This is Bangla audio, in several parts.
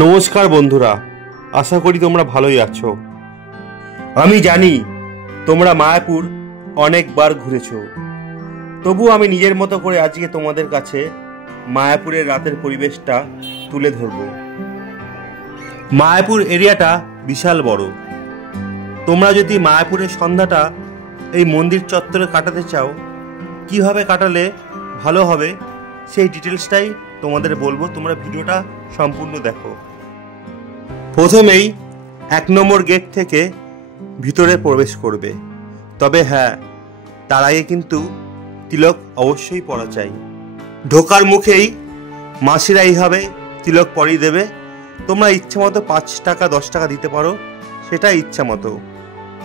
নমস্কার বন্ধুরা, আশা করি তোমরা ভালোই আছো। আমি জানি তোমরা মায়াপুর অনেকবার ঘুরেছো, তবু আমি নিজের মতো করে আজকে তোমাদের কাছে মায়াপুরের রাতের পরিবেশটা তুলে ধরব। মায়াপুর এরিয়াটা বিশাল বড়। তোমরা যদি মায়াপুরের সন্ধ্যাটা এই মন্দির চত্বরে কাটাতে চাও, কিভাবে কাটালে ভালো হবে সেই ডিটেলসটাই তোমাদের বলবো। তোমরা ভিডিওটা সম্পূর্ণ দেখো। প্রথমেই 1 নম্বর গেট থেকে ভিতরে প্রবেশ করবে, তবে হ্যাঁ, তার আগে কিন্তু তিলক অবশ্যই পরা চাই। ঢোকার মুখেই মাসিরা এইভাবে তিলক পরিয়ে দেবে। তোমরা ইচ্ছা মতো 5 টাকা 10 টাকা দিতে পারো, সেটা ইচ্ছা মতো।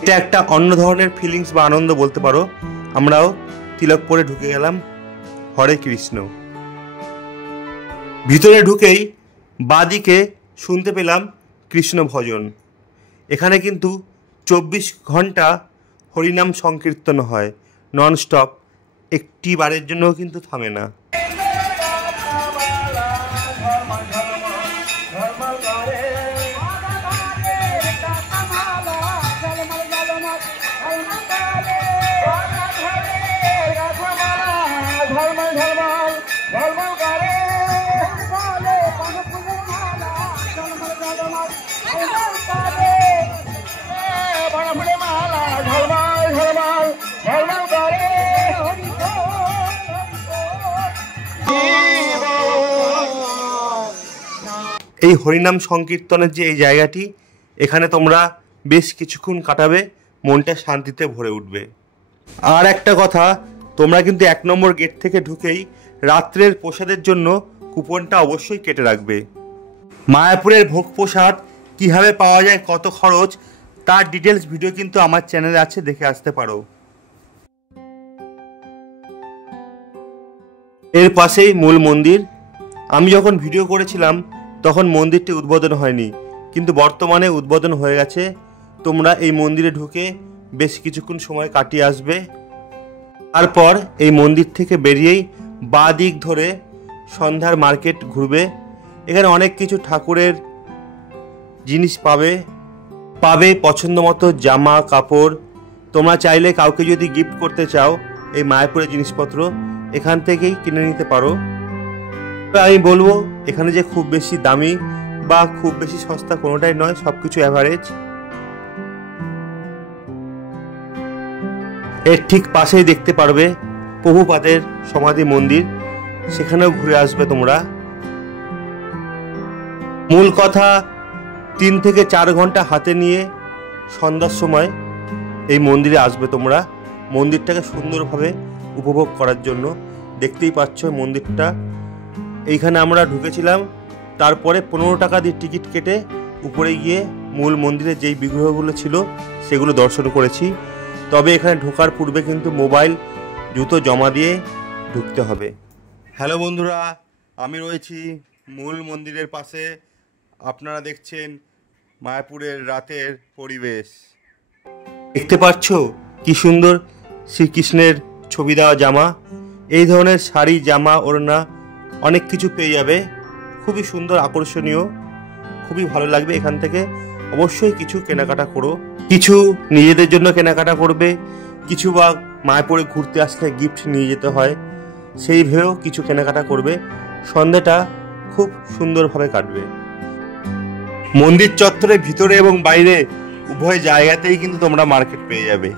এটা একটা অন্য ধরনের ফিলিংস বা আনন্দ বলতে পারো। আমরাও তিলক পরে ঢুকে গেলাম। হরে কৃষ্ণ। ভিতরে ঢুকেই বাঁদিকে শুনতে পেলাম কৃষ্ণ ভজন। এখানে কিন্তু 24 ঘন্টা হরিনাম সংকীর্তন হয়, ননস্টপ, একটি বারের জন্যও কিন্তু থামে না। এই হরিনাম সংকীর্তনের যে এই জায়গাটি, এখানে তোমরা বেশ কিছুক্ষণ কাটাবে, মনটা শান্তিতে ভরে উঠবে। আর একটা কথা, তোমরা কিন্তু 1 নম্বর গেট থেকে ঢুকেই রাত্রের প্রসাদের জন্য কুপনটা অবশ্যই কেটে রাখবে। মায়াপুরের ভোগ প্রসাদ কীভাবে পাওয়া যায়, কত খরচ, তার ডিটেলস ভিডিও কিন্তু আমার চ্যানেলে আছে, দেখে আসতে পারো। এর পাশেই মূল মন্দির। আমি যখন ভিডিও করেছিলাম তখন মন্দিরটি উদ্বোধন হয়নি, কিন্তু বর্তমানে উদ্বোধন হয়ে গেছে। তোমরা এই মন্দিরে ঢুকে বেশ কিছুক্ষণ সময় কাটিয়ে আসবে। তারপর এই মন্দির থেকে বেরিয়েই বাঁ দিক ধরে সন্ধ্যার মার্কেট ঘুরবে। এখানে অনেক কিছু ঠাকুরের জিনিস পাবে পছন্দ মতো জামা কাপড়। তোমরা চাইলে কাউকে যদি গিফট করতে চাও, এই মায়াপুরের জিনিসপত্র এখান থেকেই কিনে নিতে পারো। আমি বলবো এখানে যে খুব বেশি দামি বা খুব বেশি সস্তা কোনোটাই নয়, সবকিছু অ্যাভারেজ। এর ঠিক পাশেই দেখতে পারবে প্রভুপাদের সমাধি মন্দির, সেখানেও ঘুরে আসবে তোমরা। মূল কথা, 3 থেকে 4 ঘন্টা হাতে নিয়ে সন্ধ্যার সময় এই মন্দিরে আসবে তোমরা, মন্দিরটাকে সুন্দরভাবে উপভোগ করার জন্য। দেখতেই পাচ্ছ মন্দিরটা। এইখানে আমরা ঢুকেছিলাম, তারপরে 15 টাকা দিয়ে টিকিট কেটে উপরে গিয়ে মূল মন্দিরে যেই বিগ্রহগুলো ছিল সেগুলো দর্শন করেছি। তবে এখানে ঢোকার পূর্বে কিন্তু মোবাইল, জুতো জমা দিয়ে ঢুকতে হবে। হ্যালো বন্ধুরা, আমি রয়েছি মূল মন্দিরের পাশে। আপনারা দেখছেন মায়াপুরের রাতের পরিবেশ। দেখতে পাচ্ছ কি সুন্দর শ্রীকৃষ্ণের ছবি দেওয়া জামা। এই ধরনের শাড়ি, জামা, ওড়না অনেক কিছু পেয়ে যাবে। খুবই সুন্দর, আকর্ষণীয়, খুবই ভালো লাগবে। এখান থেকে অবশ্যই কিছু কেনাকাটা করো। কিছু নিজেদের জন্য কেনাকাটা করবে, কিছু বা মায়াপুরে ঘুরতে আসলে গিফট নিয়ে যেতে হয়, সেই ভেবেও কিছু কেনাকাটা করবে। সন্ধ্যাটা খুব সুন্দরভাবে কাটবে। মন্দির চত্বরের ভিতরে এবং বাইরে উভয় জায়গাতেই কিন্তু তোমরা মার্কেট পেয়ে যাবে।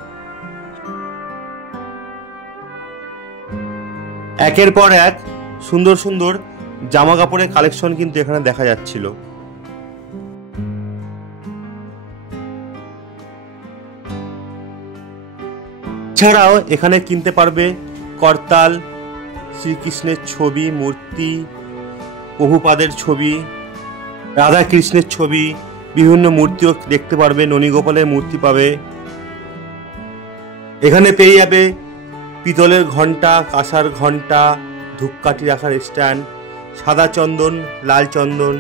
একের পর এক সুন্দর সুন্দর জামা কাপড়ের কালেকশন কিন্তু এখানে দেখা যাচ্ছিল। এছাড়াও এখানে কিনতে পারবে করতাল, শ্রীকৃষ্ণের ছবি, মূর্তি, প্রভুপাদের ছবি, রাধা কৃষ্ণের ছবি, বিভিন্ন মূর্তিও দেখতে পারবে। ননীগোপালের মূর্তি পাবে। এখানে পেয়ে যাবে পিতলের ঘণ্টা, কাঁসার ঘণ্টা, ধূপকাঠি রাখার স্ট্যান্ড, সাদা চন্দন, লাল চন্দন,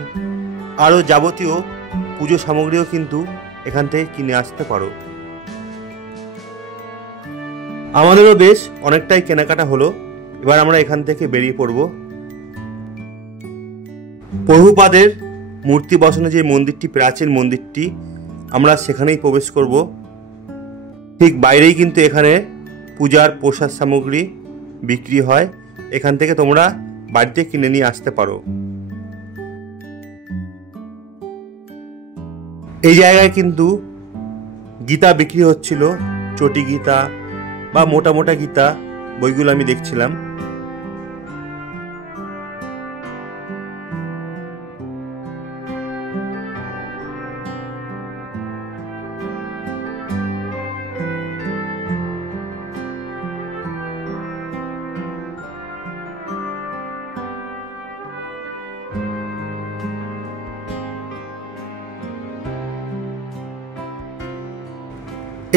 আরও যাবতীয় পুজো সামগ্রীও কিন্তু এখান থেকে কিনে আসতে পারো। আমাদেরও বেশ অনেকটাই কেনাকাটা হলো। এবার আমরা এখান থেকে বেরিয়ে পড়ব। প্রভুপাদের মূর্তি বসানো যে মন্দিরটি, প্রাচীন মন্দিরটি, আমরা সেখানেই প্রবেশ করব। ঠিক বাইরেই কিন্তু এখানে পূজার প্রসাদ সামগ্রী বিক্রি হয়, এখান থেকে তোমরা বাড়িতে কিনে নিয়ে আসতে পারো। এই জায়গায় কিন্তু গীতা বিক্রি হচ্ছিল, চটি গীতা বা মোটা মোটা গীতা, বইগুলো আমি দেখছিলাম।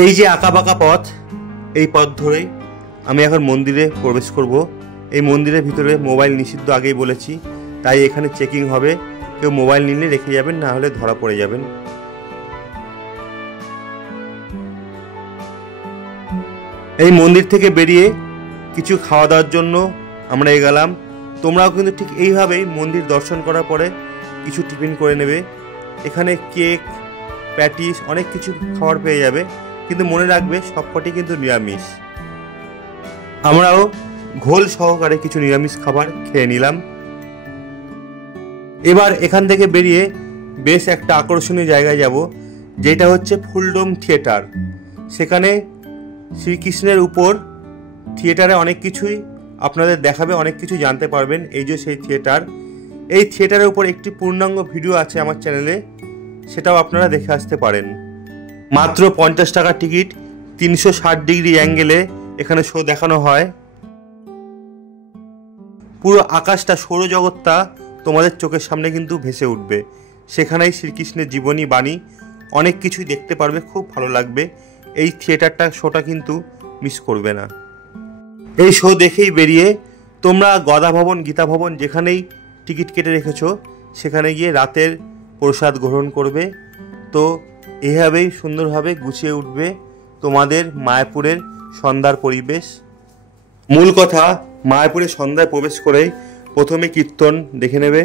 এই যে আঁকা বাঁকা পথ, এই পথ ধরেই আমি এখন মন্দিরে প্রবেশ করব। এই মন্দিরের ভিতরে মোবাইল নিষিদ্ধ, আগেই বলেছি, তাই এখানে চেকিং হবে। কেউ মোবাইল নিলে রেখে যাবেন, না হলে ধরা পড়ে যাবেন। এই মন্দির থেকে বেরিয়ে কিছু খাওয়া দাওয়ার জন্য আমরা এগোলাম। তোমরাও কিন্তু ঠিক এইভাবেই মন্দির দর্শন করার পরে কিছু টিফিন করে নেবে। এখানে কেক, প্যাটিস, অনেক কিছু খাবার পেয়ে যাবে, কিন্তু মনে রাখবে সবকটি কিন্তু নিরামিষ। আমরাও ঘোল সহকারে কিছু নিরামিষ খাবার খেয়ে নিলাম। এবার এখান থেকে বেরিয়ে বেশ একটা আকর্ষণীয় জায়গায় যাব, যেটা হচ্ছে ফুলডোম থিয়েটার। সেখানে শ্রীকৃষ্ণের উপর থিয়েটারে অনেক কিছুই আপনাদের দেখাবে, অনেক কিছু জানতে পারবেন। এই যে সেই থিয়েটার, এই থিয়েটারের উপর একটি পূর্ণাঙ্গ ভিডিও আছে আমার চ্যানেলে, সেটাও আপনারা দেখে আসতে পারেন। মাত্র 50 টাকার টিকিট, 360 ডিগ্রি অ্যাঙ্গেলে এখানে শো দেখানো হয়। পুরো আকাশটা, সৌরজগৎটা তোমাদের চোখের সামনে কিন্তু ভেসে উঠবে। সেখানেই শ্রীকৃষ্ণের জীবনী, বাণী, অনেক কিছুই দেখতে পারবে, খুব ভালো লাগবে। এই থিয়েটারটা, শোটা কিন্তু মিস করবে না। এই শো দেখেই বেরিয়ে তোমরা গদা ভবন, গীতা ভবন, যেখানেই টিকিট কেটে রেখেছো সেখানে গিয়ে রাতের প্রসাদ গ্রহণ করবে। তো এভাবেই সুন্দরভাবে গুছিয়ে উঠবে তোমাদের মায়াপুরের সন্ধ্যার পরিবেশ। মূল কথা, মায়াপুরে সন্ধ্যায় প্রবেশ করেই প্রথমে কীর্তন দেখে নেবে,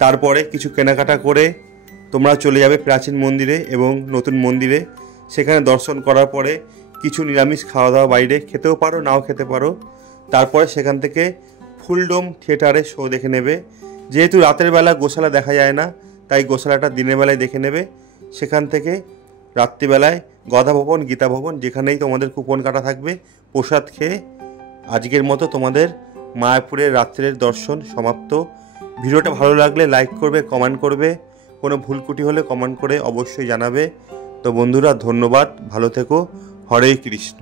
তারপরে কিছু কেনাকাটা করে তোমরা চলে যাবে প্রাচীন মন্দিরে এবং নতুন মন্দিরে। সেখানে দর্শন করার পরে কিছু নিরামিষ খাওয়া দাওয়া বাইরে খেতেও পারো, নাও খেতে পারো। তারপরে সেখান থেকে ফুলডোম থিয়েটারে শো দেখে নেবে। যেহেতু রাতের বেলা গোশালা দেখা যায় না, তাই গোশালাটা দিনের বেলায় দেখে নেবে। সেখান থেকে রাত্রিবেলায় গদা ভবন, গীতা ভবন, যেখানেই তোমাদের কুপন কাটা থাকবে, প্রসাদ খেয়ে আজকের মতো তোমাদের মায়াপুরের রাত্রের দর্শন সমাপ্ত। ভিডিওটা ভালো লাগলে লাইক করবে, কমেন্ট করবে, কোনো ভুলকুটি হলে কমেন্ট করে অবশ্যই জানাবে। তো বন্ধুরা, ধন্যবাদ, ভালো থেকো, হরে কৃষ্ণ।